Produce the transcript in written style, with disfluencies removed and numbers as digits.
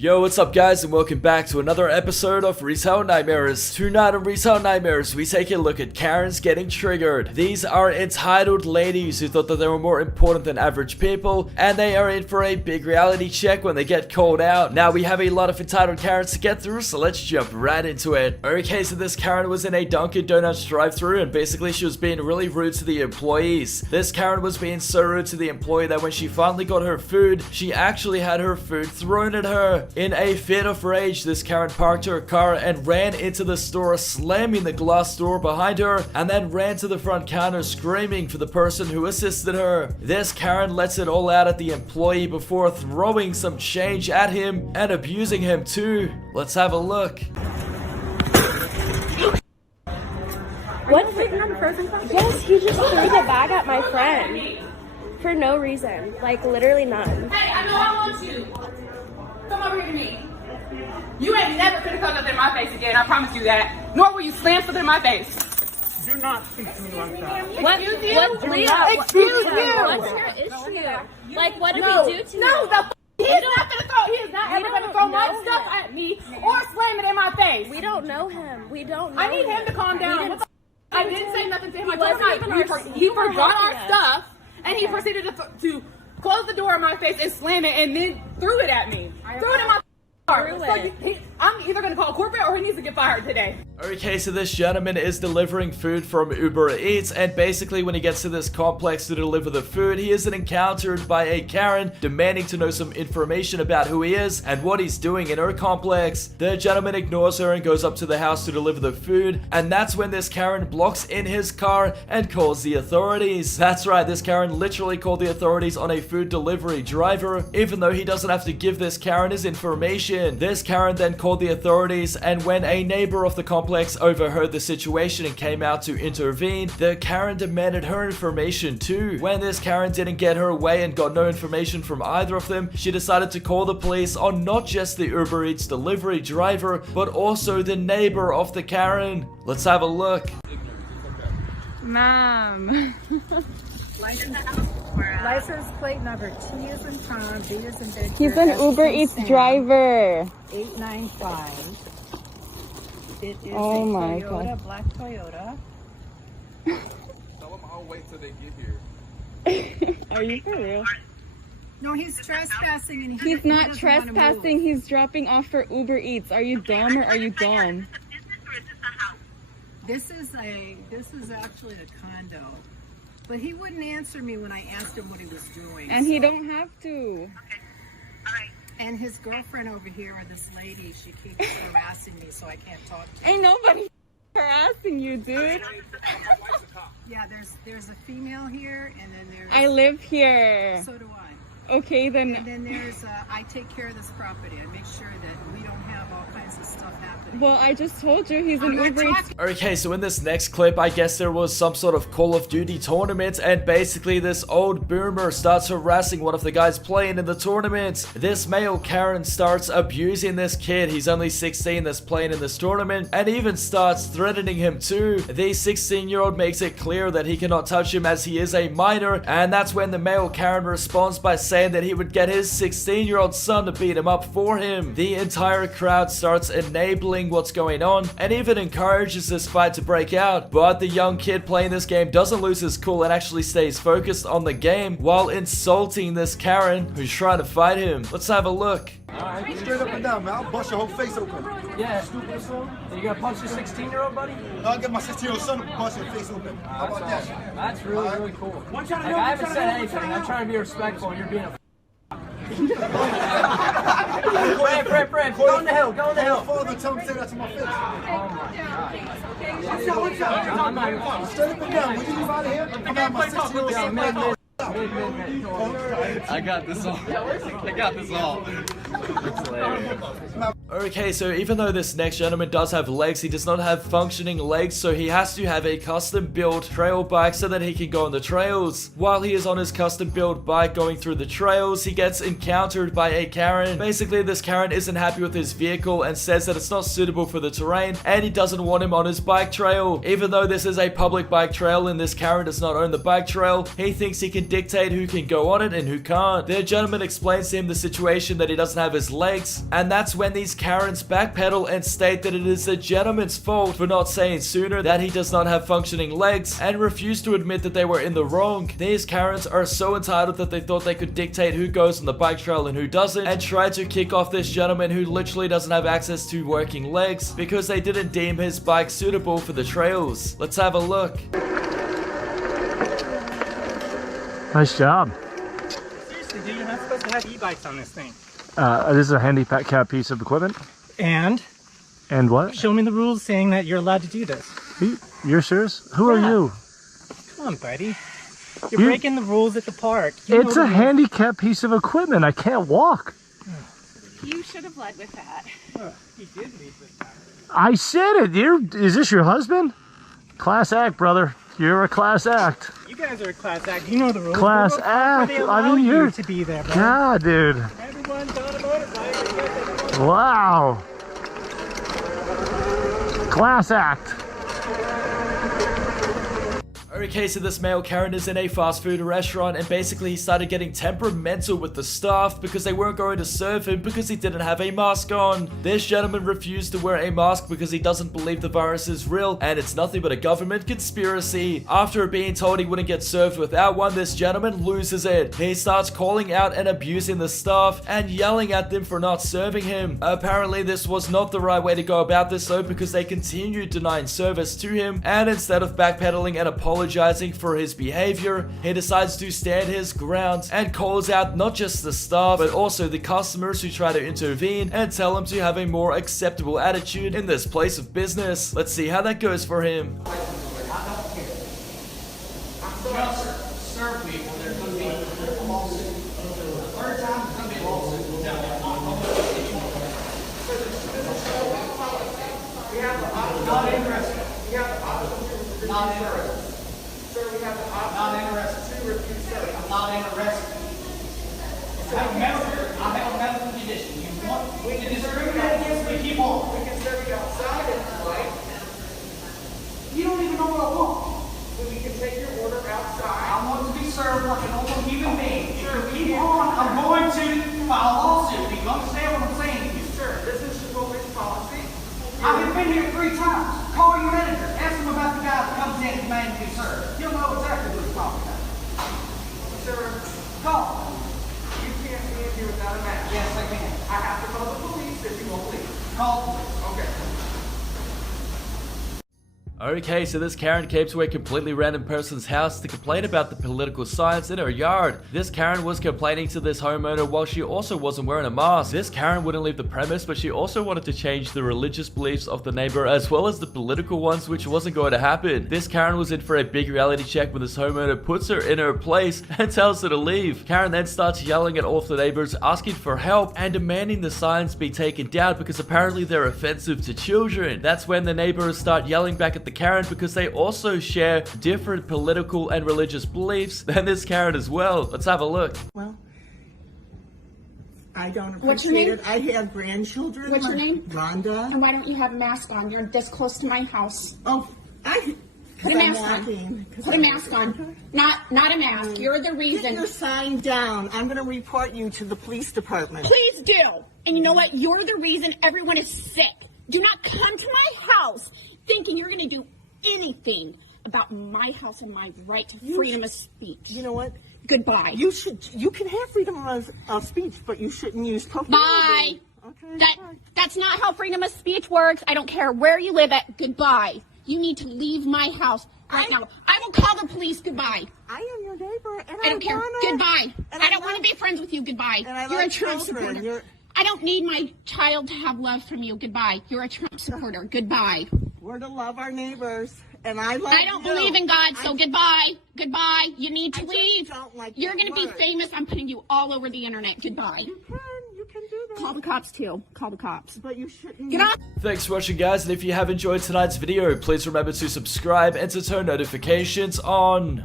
Yo, what's up guys, and welcome back to another episode of Retail Nightmares. Tonight on Retail Nightmares, we take a look at Karens getting triggered. These are entitled ladies who thought that they were more important than average people, and they are in for a big reality check when they get called out. Now, we have a lot of entitled Karens to get through, so let's jump right into it. Okay, so this Karen was in a Dunkin' Donuts drive-thru, and basically she was being really rude to the employees. This Karen was being so rude to the employee that when she finally got her food, she actually had her food thrown at her. In a fit of rage, this Karen parked her car and ran into the store, slamming the glass door behind her, and then ran to the front counter screaming for the person who assisted her. This Karen lets it all out at the employee before throwing some change at him and abusing him too. Let's have a look. What? Yes, he just threw the bag at my friend. For no reason. Like, literally none. Hey, I know I want you. Come over here to me. You ain't never gonna come up in my face again, I promise you that. Nor will you slam something in my face. Do not speak to me like that. Excuse you? Excuse you? What's your issue? Like, what did he do to you? No, he is not ever gonna throw my stuff at me or slam it in my face. We don't know him. We don't know I need him to calm down. What the I didn't say nothing to him. I told him he forgot our stuff, and he proceeded to close the door in my face and slam it, and then threw it at me. Threw it in my car. So I'm either going to call corporate or he needs to get fired today. Okay, so this gentleman is delivering food from Uber Eats, and basically when he gets to this complex to deliver the food, he is encountered by a Karen demanding to know some information about who he is and what he's doing in her complex. The gentleman ignores her and goes up to the house to deliver the food, and that's when this Karen blocks in his car and calls the authorities. That's right, this Karen literally called the authorities on a food delivery driver, even though he doesn't have to give this Karen his information. This Karen then called the authorities, and when a neighbor of the complex overheard the situation and came out to intervene, the Karen demanded her information too. When this Karen didn't get her way and got no information from either of them, she decided to call the police on not just the Uber Eats delivery driver, but also the neighbor of the Karen. Let's have a look. Ma'am. License plate number T is in Tom, B is in Victor. He's an Uber Eats driver. 895. It is Oh a my Toyota, God. black Toyota. Tell them I'll wait till they get here. Are you for real? No, he's trespassing and He's not trespassing. He's dropping off for Uber Eats. Are you dumb or are you dumb? This is actually a condo. But he wouldn't answer me when I asked him what he was doing. And he don't have to. And his girlfriend over here, or this lady, she keeps harassing me, so I can't talk to her. Ain't nobody harassing you, dude. Yeah, there's a female here, and then there's... I live here. So do I. Okay, And then. then there's, I take care of this property. I make sure that we don't have all kinds of stuff happening. Well, I just told you he's an Uber Eats. Okay, so in this next clip, I guess there was some sort of Call of Duty tournament, and basically this old boomer starts harassing one of the guys playing in the tournament. This male Karen starts abusing this kid. He's only 16 that's playing in this tournament, and even starts threatening him too. The 16-year-old makes it clear that he cannot touch him as he is a minor, and that's when the male Karen responds by saying that he would get his 16-year-old son to beat him up for him. The entire crowd starts enabling what's going on and even encourages this fight to break out, but the young kid playing this game doesn't lose his cool and actually stays focused on the game while insulting this Karen who's trying to fight him. Let's have a look. Alright, straight up and down, man. I'll bust your whole face open. Yeah, stupid as hell. You gonna punch your 16-year-old, buddy? No, I'll get my 16-year-old son to bust your face open. How about that? That's really cool. Like, I haven't said anything. I'm trying to be respectful, and you're being a Fred, go in the hill, go in the hill. Father, tell him to say that to my face. Watch out. I'm not even Straight up and down. When you leave out of here, I'm out my 16-year-old son right now. I got this all. I got this all. It's hilarious. Okay, so even though this next gentleman does have legs, he does not have functioning legs, so he has to have a custom-built trail bike so that he can go on the trails. While he is on his custom-built bike going through the trails, he gets encountered by a Karen. Basically, this Karen isn't happy with his vehicle and says that it's not suitable for the terrain, and he doesn't want him on his bike trail. Even though this is a public bike trail and this Karen does not own the bike trail, he thinks he can dictate who can go on it and who can't. The gentleman explains to him the situation that he doesn't doesn't have his legs. And that's when these Karens backpedal and state that it is the gentleman's fault for not saying sooner that he does not have functioning legs, and refuse to admit that they were in the wrong. These Karens are so entitled that they thought they could dictate who goes on the bike trail and who doesn't, and try to kick off this gentleman who literally doesn't have access to working legs because they didn't deem his bike suitable for the trails. Let's have a look. Nice job. Seriously, dude, you're not supposed to have e-bikes on this thing. This is a handicap piece of equipment. And what? show me the rules saying that you're allowed to do this. You're serious? Who are you? Come on, buddy. You're breaking the rules at the park. It's a handicap piece of equipment. I can't walk. You should have led with that. He did lead with that. I said it. Is this your husband? Class act, brother. You're a class act. You guys are a class act. You know the rules. Class act. I mean, you're to be there, bro. God, dude. Everyone's on a motorbike. Wow. Class act. Okay, so this male Karen is in a fast food restaurant, and basically he started getting temperamental with the staff because they weren't going to serve him because he didn't have a mask on. This gentleman refused to wear a mask because he doesn't believe the virus is real and it's nothing but a government conspiracy. After being told he wouldn't get served without one, this gentleman loses it. He starts calling out and abusing the staff and yelling at them for not serving him. Apparently this was not the right way to go about this though, because they continued denying service to him, and instead of backpedaling and apologizing for his behavior, he decides to stand his ground and calls out not just the staff but also the customers who try to intervene and tell him to have a more acceptable attitude in this place of business. Let's see how that goes for him. I've been here 3 times. Call your manager. Ask him about the guy that comes in and demands to be served. He'll know exactly what he's talking about. Sir, call. You can't be in here without a mask. Yes, I can. I have to call the police if you won't leave. Call the police. Okay. Okay, so this Karen came to a completely random person's house to complain about the political signs in her yard. This Karen was complaining to this homeowner while she also wasn't wearing a mask. This Karen wouldn't leave the premise, but she also wanted to change the religious beliefs of the neighbor as well as the political ones, which wasn't going to happen. This Karen was in for a big reality check when this homeowner puts her in her place and tells her to leave. Karen then starts yelling at all of the neighbors, asking for help and demanding the signs be taken down because apparently they're offensive to children. That's when the neighbors start yelling back at the Karen because they also share different political and religious beliefs than this Karen as well. Let's have a look. Well, I don't appreciate What's your name? it. I have grandchildren. What's your name? Rhonda. And why don't you have a mask on? You're this close to my house. Oh, Put a mask on. Put a mask on. Not a mask. You're the reason. Get your sign down. I'm going to report you to the police department. Please do. And you know what? You're the reason everyone is sick. Do not come to my house thinking you're going to do anything about my house and my right to freedom of speech. You know what? Goodbye. You can have freedom of speech, but you shouldn't use profanity. Bye. Okay. That's not how freedom of speech works. I don't care where you live at. Goodbye. You need to leave my house right now. I will call the police. Goodbye. I am your neighbor, and I don't care. Goodbye. I don't want to be friends with you. Goodbye. You're a Trump supporter. I don't need my child to have love from you. Goodbye. You're a Trump supporter. Goodbye. We're to love our neighbors, and I love you. I don't believe in God, so goodbye. Goodbye. You need to leave. You're going to be famous. I'm putting you all over the internet. Goodbye. You can do that. Call the cops, too. Call the cops. But you shouldn't. Get off. Thanks for watching, guys, and if you have enjoyed tonight's video, please remember to subscribe and to turn notifications on.